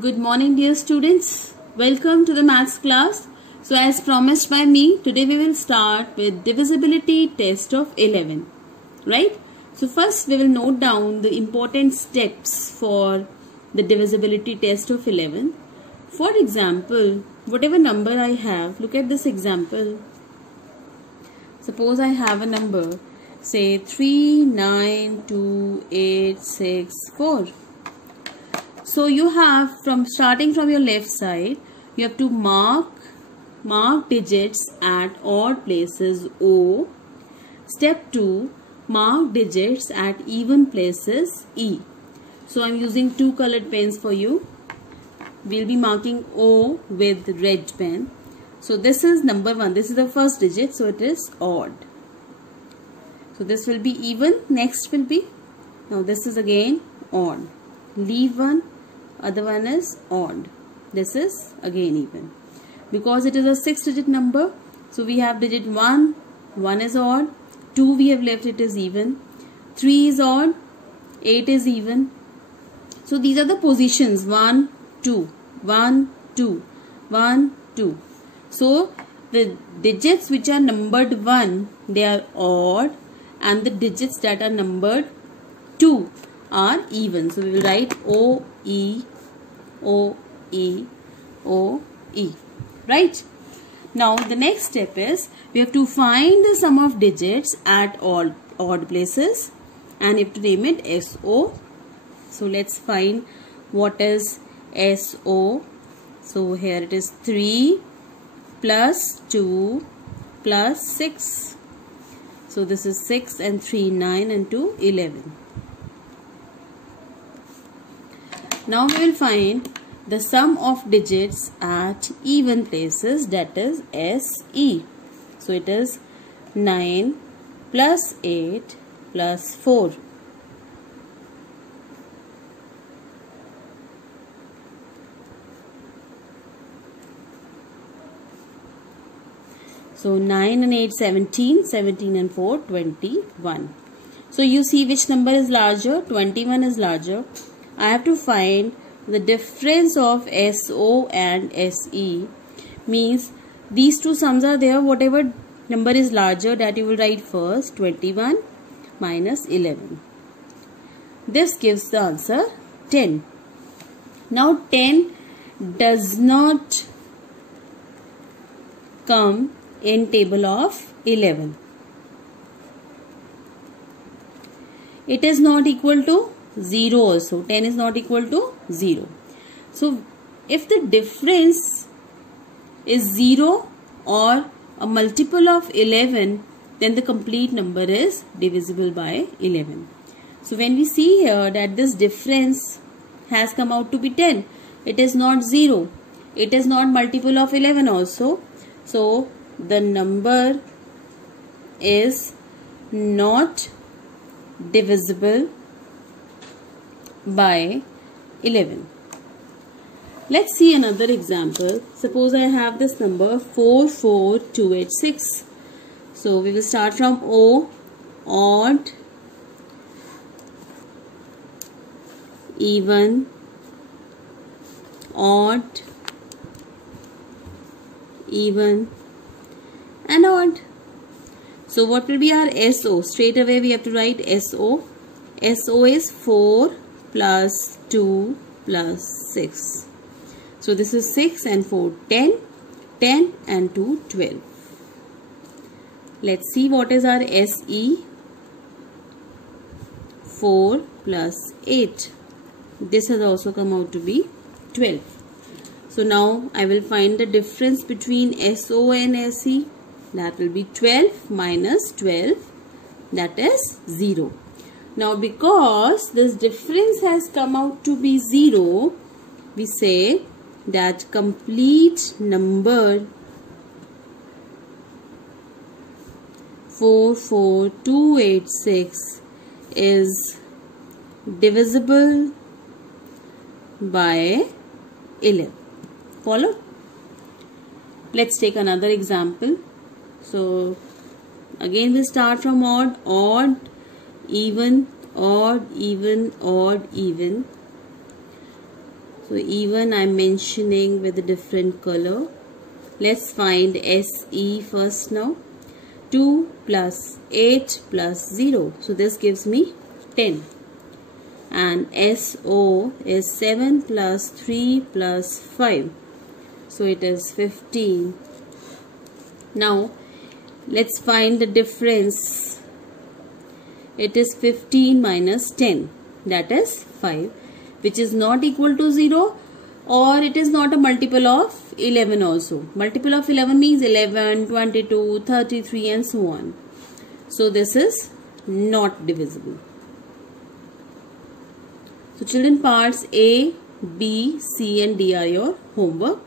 Good morning, dear students. Welcome to the maths class. So as promised by me, today we will start with divisibility test of 11. Right? So first we will note down the important steps for the divisibility test of 11. For example, whatever number I have, look at this example. Suppose I have a number, say 39286 So you have starting from your left side, you have to mark digits at odd places O. Step 2, mark digits at even places E. So I am using two colored pens for you. We will be marking O with red pen. So this is number 1. This is the first digit. So it is odd. So this will be even. Next will be. Now this is again odd. Leave one. Other one is odd. This is again even. Because it is a 6-digit number. So we have digit 1. 1 is odd. 2 we have left. It is even. 3 is odd. 8 is even. So these are the positions. 1, 2. 1, 2. 1, 2. So the digits which are numbered 1, they are odd, and the digits that are numbered 2 are even. So we will write O, E, O, E, O, E. Right? Now the next step is we have to find the sum of digits at odd places, and we have to name it SO. So let's find what is SO. So here it is 3 plus 2 plus 6. So this is 6 and 3, 9 and 2, 11. Now we will find the sum of digits at even places, that is SE. So it is 9 plus 8 plus 4. So 9 and 8, 17, 17 and 4, 21. So you see which number is larger? 21 is larger. I have to find the difference of SO and SE. Means these two sums are there. Whatever number is larger, that you will write first. 21 minus 11. This gives the answer 10. Now 10 does not come in table of 11. It is not equal to 0 also. 10 is not equal to 0. So if the difference is 0 or a multiple of 11, then the complete number is divisible by 11. So when we see here that this difference has come out to be 10, it is not 0. It is not multiple of 11 also. So the number is not divisible by 11. Let's see another example. Suppose I have this number 44286. So we will start from O, odd, even, odd, even and odd. So what will be our SO? Straight away we have to write SO. SO is 4 plus 2 plus 6. So this is 6 and 4, 10. 10 and 2, 12. Let's see what is our SE. 4 plus 8. This has also come out to be 12. So now I will find the difference between SO and SE. That will be 12 minus 12, that is 0. Now because this difference has come out to be 0, we say that complete number 44286 is divisible by 11. Follow? Let's take another example. So again we start from odd, even, odd, even, odd, even. So even I'm mentioning with a different color. Let's find SE first now. 2 plus 8 plus 0. So this gives me 10. And SO is 7 plus 3 plus 5. So it is 15. Now let's find the difference. It is 15 minus 10. That is 5. Which is not equal to 0. Or it is not a multiple of 11 also. Multiple of 11 means 11, 22, 33 and so on. So this is not divisible. So children, parts A, B, C and D are your homework.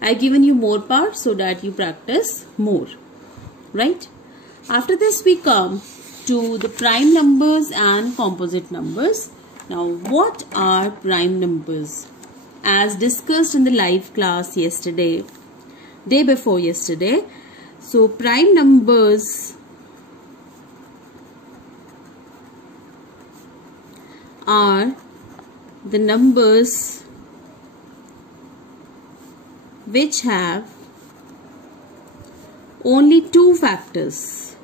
I have given you more parts so that you practice more. Right? After this we come to the prime numbers and composite numbers. Now what are prime numbers? As discussed in the live class yesterday, day before yesterday. So prime numbers are the numbers which have only two factors.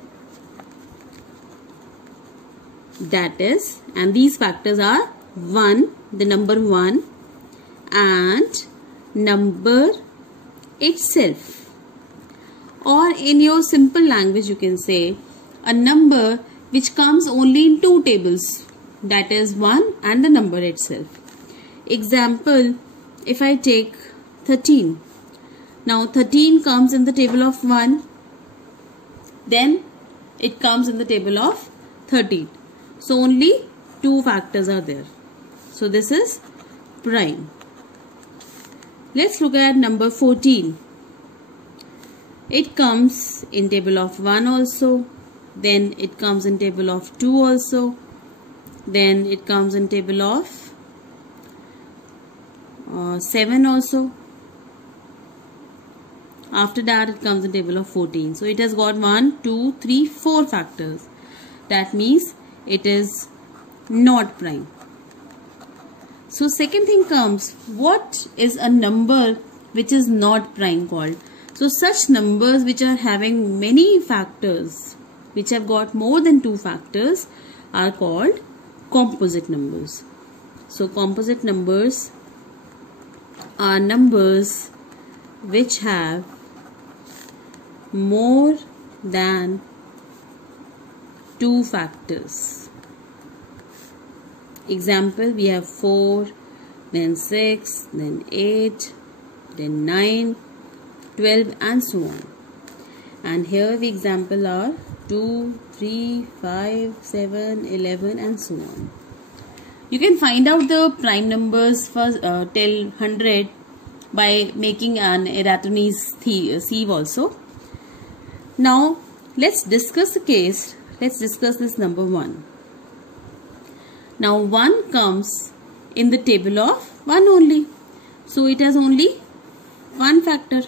That is, and these factors are 1, the number 1, and number itself, or in your simple language you can say a number which comes only in two tables, that is 1 and the number itself. Example, if I take 13, now 13 comes in the table of 1, then it comes in the table of 13. So only two factors are there. So this is prime. Let's look at number 14. It comes in table of 1 also. Then it comes in table of 2 also. Then it comes in table of 7 also. After that it comes in table of 14. So it has got 1, 2, 3, 4 factors. That means it is not prime. So second thing comes, what is a number which is not prime called? So such numbers which are having many factors, which have got more than two factors, are called composite numbers. So composite numbers are numbers which have more than two factors. Example, we have 4, then 6, then 8, then 9, 12 and so on. And here the example are 2, 3, 5, 7, 11 and so on. You can find out the prime numbers first till 100 by making an Eratosthenes sieve also. Now let's discuss the case. Let's discuss this number 1. Now 1 comes in the table of 1 only. So it has only one factor.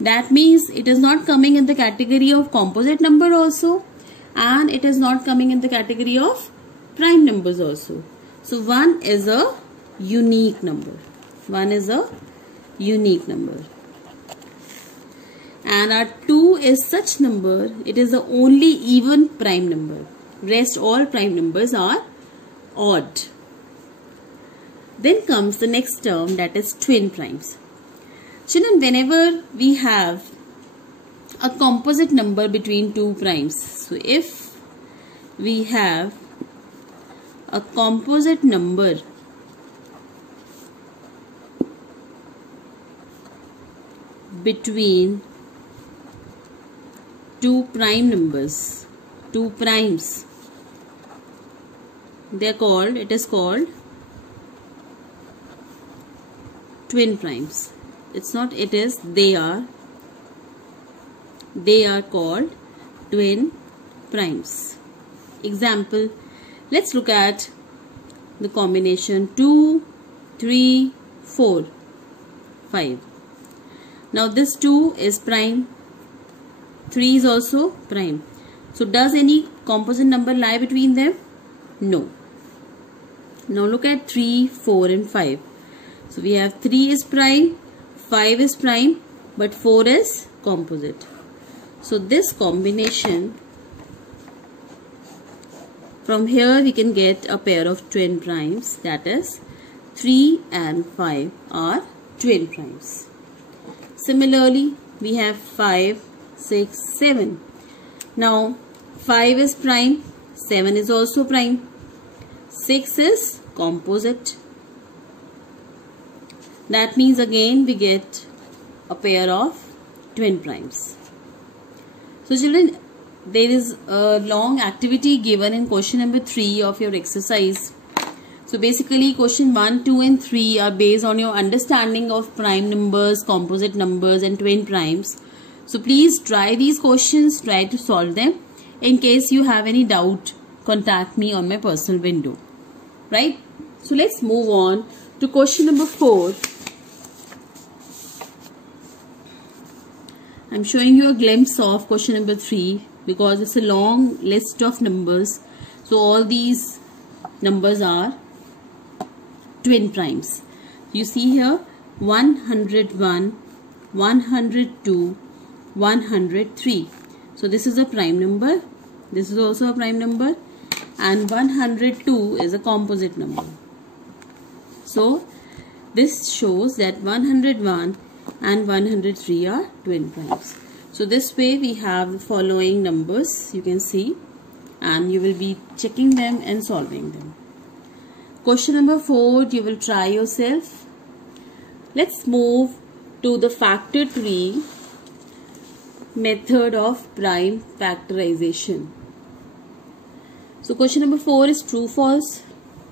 That means it is not coming in the category of composite number also, and it is not coming in the category of prime numbers also. So 1 is a unique number. 1 is a unique number. And our 2 is such number, it is the only even prime number. Rest all prime numbers are odd. Then comes the next term, that is twin primes. Children, whenever we have a composite number between two primes, so if we have a composite number between two prime numbers, two primes, it is called twin primes. It's not it is, they are called twin primes. Example, let's look at the combination 2, 3, 4, 5. Now this 2 is prime, 3 is also prime. So does any composite number lie between them? No. Now look at 3, 4 and 5. So we have 3 is prime, 5 is prime, but 4 is composite. So this combination, from here we can get a pair of twin primes, that is 3 and 5 are twin primes. Similarly, we have 5, 6, 7. Now 5 is prime, 7 is also prime, 6 is composite. That means again we get a pair of twin primes. So children, there is a long activity given in question number 3 of your exercise. So basically question 1, 2 and 3 are based on your understanding of prime numbers, composite numbers and twin primes. So please try these questions, try to solve them. In case you have any doubt, contact me on my personal window. Right? So let's move on to question number 4. I'm showing you a glimpse of question number 3 because it's a long list of numbers. So all these numbers are twin primes. You see here 101, 102, 103. So this is a prime number. This is also a prime number. And 102 is a composite number. So this shows that 101 and 103 are twin primes. So this way we have the following numbers, you can see, and you will be checking them and solving them. Question number 4, you will try yourself. Let's move to the factor tree method of prime factorization. So question number 4 is true false.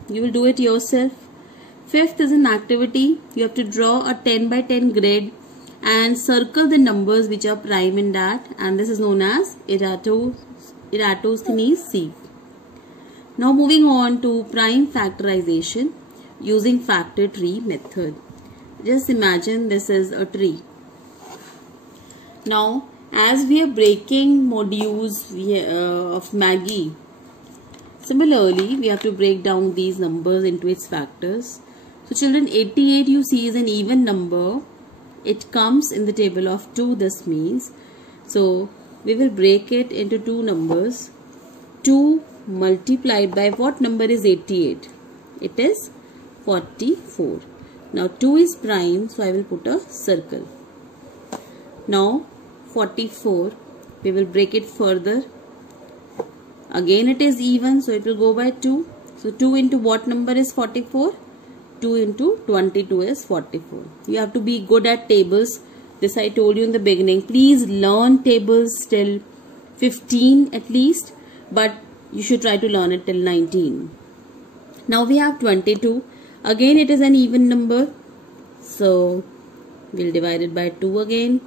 You will do it yourself. 5th is an activity. You have to draw a 10 by 10 grid and circle the numbers which are prime in that, and this is known as Eratosthenes sieve. Now moving on to prime factorization using factor tree method. Just imagine this is a tree. Now as we are breaking modules of Maggie, similarly we have to break down these numbers into its factors. So children, 88 you see is an even number. It comes in the table of 2, this means. So we will break it into 2 numbers. 2 multiplied by what number is 88? It is 44. Now 2 is prime, so I will put a circle. Now 44, we will break it further. Again it is even, so it will go by 2. So 2 into what number is 44? 2 into 22 is 44. You have to be good at tables. This I told you in the beginning. Please learn tables till 15 at least, but you should try to learn it till 19. Now we have 22. Again it is an even number, so we'll divide it by 2 again.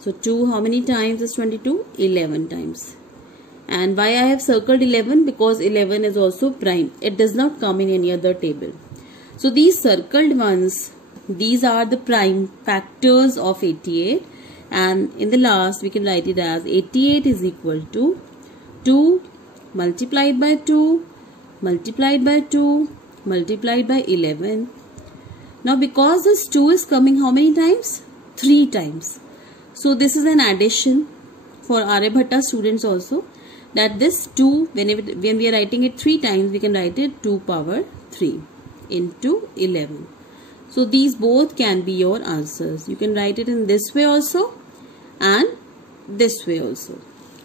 So 2 how many times is 22? 11 times. And why I have circled 11? Because 11 is also prime. It does not come in any other table. So these circled ones, these are the prime factors of 88. And in the last, we can write it as 88 is equal to 2 multiplied by 2, multiplied by 2, multiplied by 11. Now because this 2 is coming how many times? 3 times. So this is an addition for Aryabhatta students also, that this 2, when we are writing it 3 times, we can write it 2 power 3 into 11. So these both can be your answers. You can write it in this way also and this way also.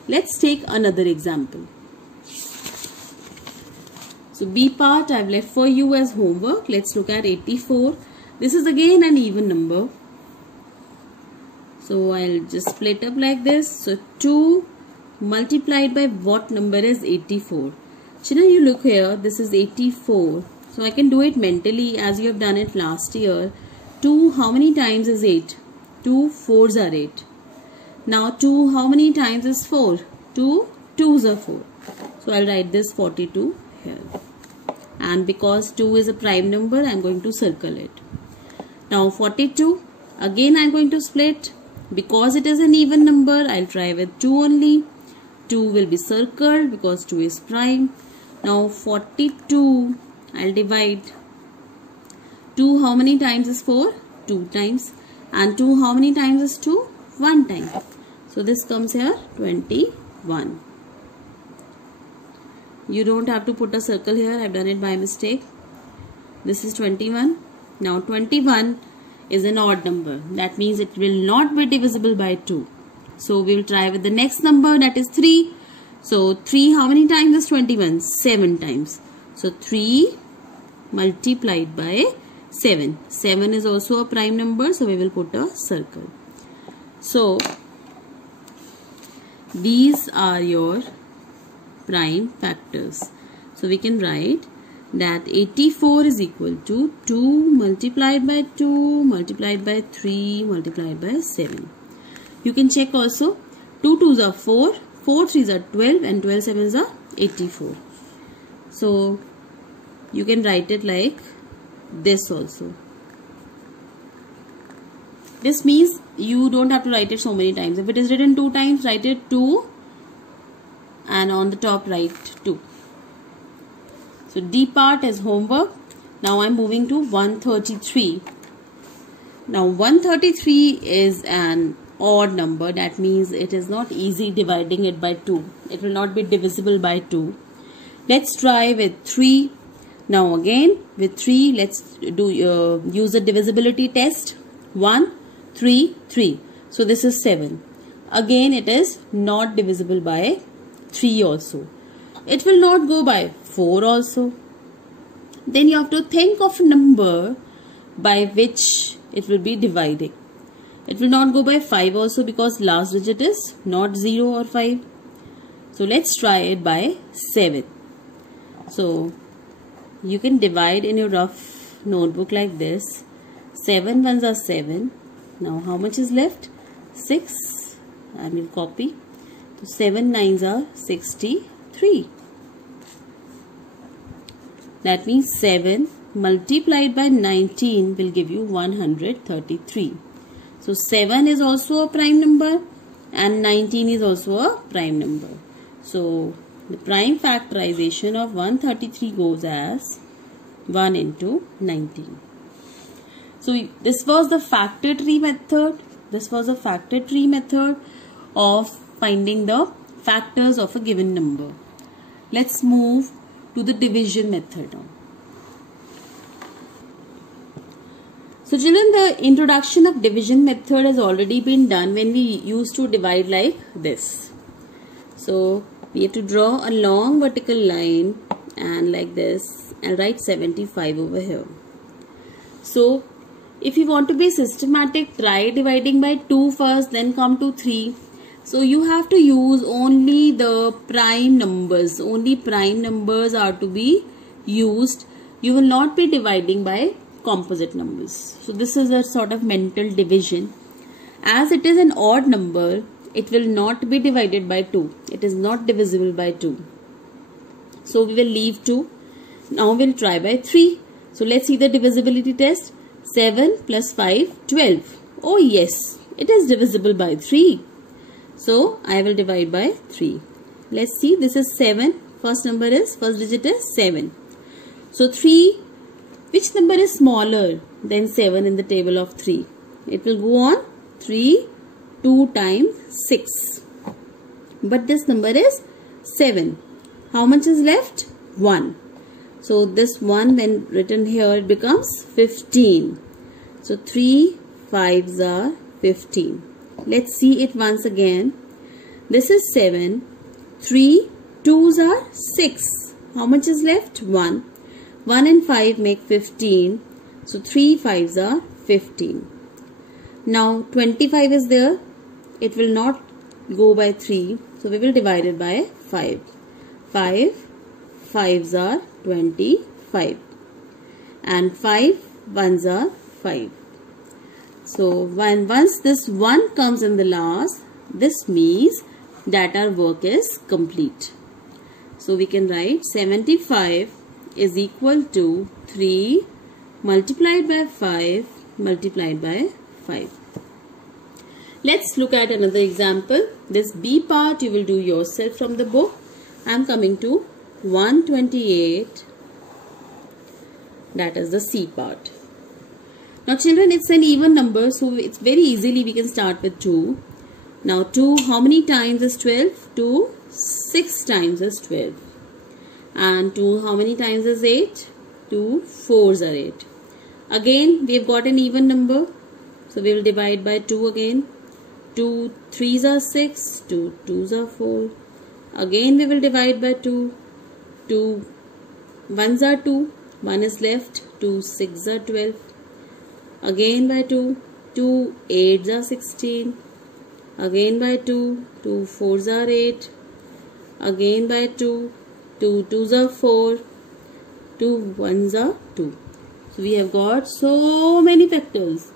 Let's take another example. So B part I have left for you as homework. Let's look at 84. This is again an even number. So I'll just split up like this. So 2 multiplied by what number is 84? Children, you look here, this is 84. So I can do it mentally as you have done it last year. 2 how many times is 8? 2 4s are 8. Now 2 how many times is 4? 2 2s are 4. So I'll write this 42 here. And because 2 is a prime number, I'm going to circle it. Now 42, again I'm going to split. Because it is an even number, I'll try with 2 only. 2 will be circled because 2 is prime. Now 42, I'll divide. 2 how many times is 4? 2 times. And 2 how many times is 2? 1 time. So this comes here 21. You don't have to put a circle here. I've done it by mistake. This is 21. Now 21 is an odd number. That means it will not be divisible by 2. So we will try with the next number, that is 3. So 3 how many times is 21? 7 times. So 3 multiplied by 7. 7 is also a prime number, so we will put a circle. So these are your prime factors. So we can write that 84 is equal to 2 multiplied by 2 multiplied by 3 multiplied by 7. You can check also. 2 2s are 4, 4 3s are 12, and 12 7s are 84. So you can write it like this also. This means you don't have to write it so many times. If it is written 2 times, write it 2 and on the top write 2. So D part is homework. Now I'm moving to 133. Now 133 is an odd number. That means it is not easy dividing it by 2. It will not be divisible by 2. Let's try with 3. Now again with 3, let's do use a divisibility test. 1, 3, 3. So this is 7. Again it is not divisible by 3 also. It will not go by 4 also. Then you have to think of a number by which it will be dividing. It will not go by 5 also because last digit is not 0 or 5. So let's try it by 7. So you can divide in your rough notebook like this. 7 ones are 7. Now how much is left? 6. I will copy. So 7 nines are 63. That means 7 multiplied by 19 will give you 133. So 7 is also a prime number and 19 is also a prime number. So the prime factorization of 133 goes as 1 into 19. So this was the factor tree method. This was a factor tree method of finding the factors of a given number. Let's move to the division method now. So children, the introduction of division method has already been done when we used to divide like this. So we have to draw a long vertical line and like this and write 75 over here. So if you want to be systematic, try dividing by 2 first, then come to 3. So you have to use only the prime numbers. Only prime numbers are to be used. You will not be dividing by composite numbers. So this is a sort of mental division. As it is an odd number, it will not be divided by 2. It is not divisible by 2. So we will leave 2. Now we'll try by 3. So let's see the divisibility test. 7 plus 5, 12. Oh yes, it is divisible by 3. So I will divide by 3. Let's see, this is 7. First digit is 7. So 3, which number is smaller than 7 in the table of 3? It will go on 3, 2 times 6. But this number is 7. How much is left? 1. So this 1 when written here it becomes 15. So 3 5s are 15. Let's see it once again. This is 7. 3 2s are 6. How much is left? 1. 1 and 5 make 15. So 3 5s are 15. Now 25 is there. It will not go by 3. So we will divide it by 5. 5 5s are 25. And 5 1s are 5. So once this 1 comes in the last, this means that our work is complete. So we can write 75 is equal to 3 multiplied by 5 multiplied by 5. Let's look at another example. This B part you will do yourself from the book. I am coming to 128. That is the C part. Now children, it's an even number, so it's very easily we can start with 2. Now 2, how many times is 12? 2, 6 times is 12. And 2, how many times is 8? 2 4s are 8. Again, we have got an even number, so we will divide by 2 again. 2 3s are 6, 2 2s are 4. Again we will divide by 2. 2 1s are 2, 1 is left, 2 6s are 12. Again by 2, 2 8s are 16. Again by 2, 2 4s are 8. Again by 2, 2 2s are 4. 2 1s are 2. So we have got so many factors.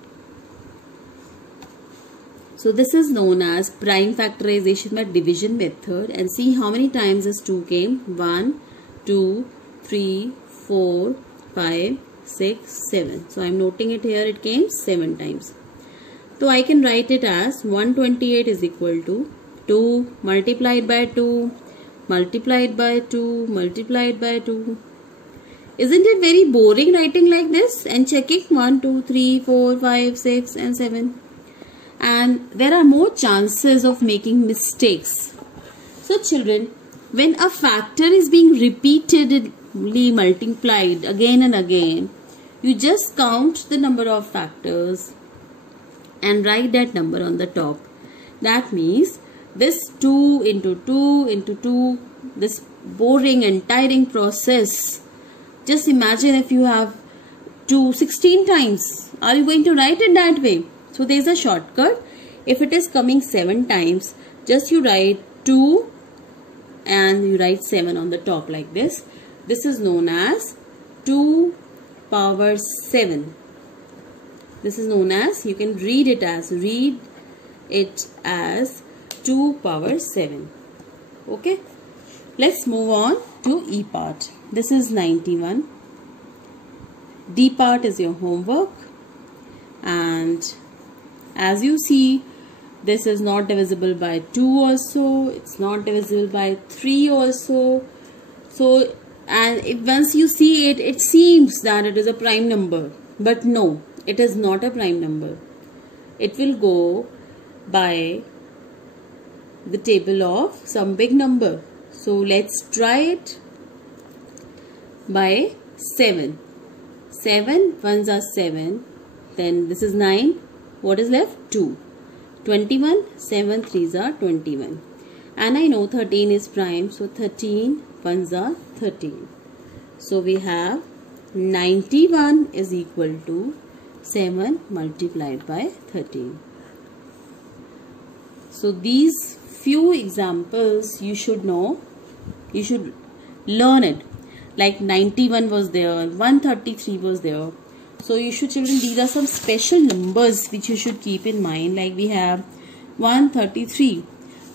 So this is known as prime factorization by division method. And see how many times this 2 came. 1, 2, 3, 4, 5, 6, 7. So I am noting it here, it came 7 times. So I can write it as 128 is equal to 2 multiplied by 2 multiplied by 2 multiplied by 2. Isn't it very boring writing like this and checking 1, 2, 3, 4, 5, 6 and 7? And there are more chances of making mistakes. So children, when a factor is being repeatedly multiplied again and again, you just count the number of factors and write that number on the top. That means this 2 into 2 into 2, this boring and tiring process. Just imagine if you have 2 16 times. Are you going to write it that way? So there is a shortcut. If it is coming 7 times, just you write 2 and you write 7 on the top like this. This is known as 2 power 7. This is known as, you can read it as 2 power 7. Okay. Let's move on to E part. This is 91. D part is your homework. And as you see, this is not divisible by 2 also. It's not divisible by 3 also. So, and once you see it, it seems that it is a prime number. But no, it is not a prime number. It will go by the table of some big number. So let's try it by 7. 7 1s are 7. Then this is 9. What is left? 2. 21. 7 3s are 21. And I know 13 is prime. So 13 1s are 13. So we have 91 is equal to 7 multiplied by 13. So these few examples you should know. You should learn it. Like 91 was there, 133 was there. So you should, children, these are some special numbers which you should keep in mind. Like we have 133.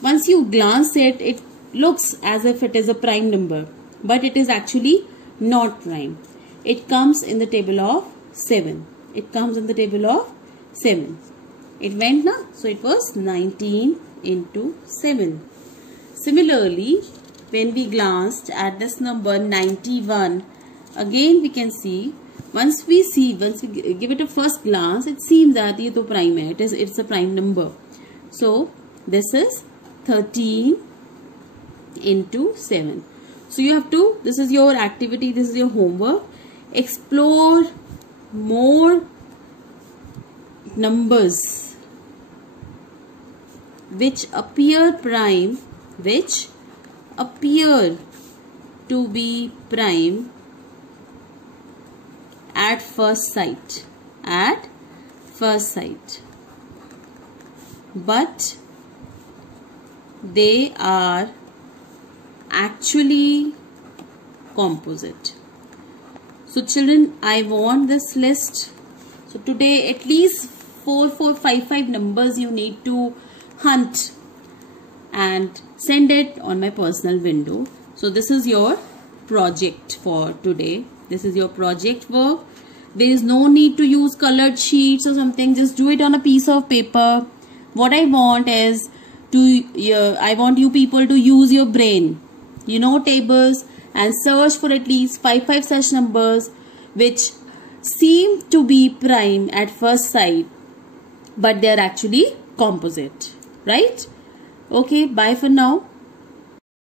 Once you glance at it, it looks as if it is a prime number. But it is actually not prime. It comes in the table of 7. It comes in the table of 7. It went now. So it was 19 into 7. Similarly, when we glanced at this number 91, again we can see, once we give it a first glance, it seems that ये तो prime है. It's a prime number. So this is 13 into 7. So you have to, this is your activity, this is your homework. Explore more numbers which appear prime, which appear to be prime at first sight. At first sight. But they are actually composite. So children, I want this list. So today at least 4, 5 numbers you need to hunt and send it on my personal window. So this is your project for today. This is your project work. There is no need to use colored sheets or something. Just do it on a piece of paper. What I want is I want you people to use your brain. You know tables. and search for at least 5 such numbers which seem to be prime at first sight, but they are actually composite, right? Okay, bye for now.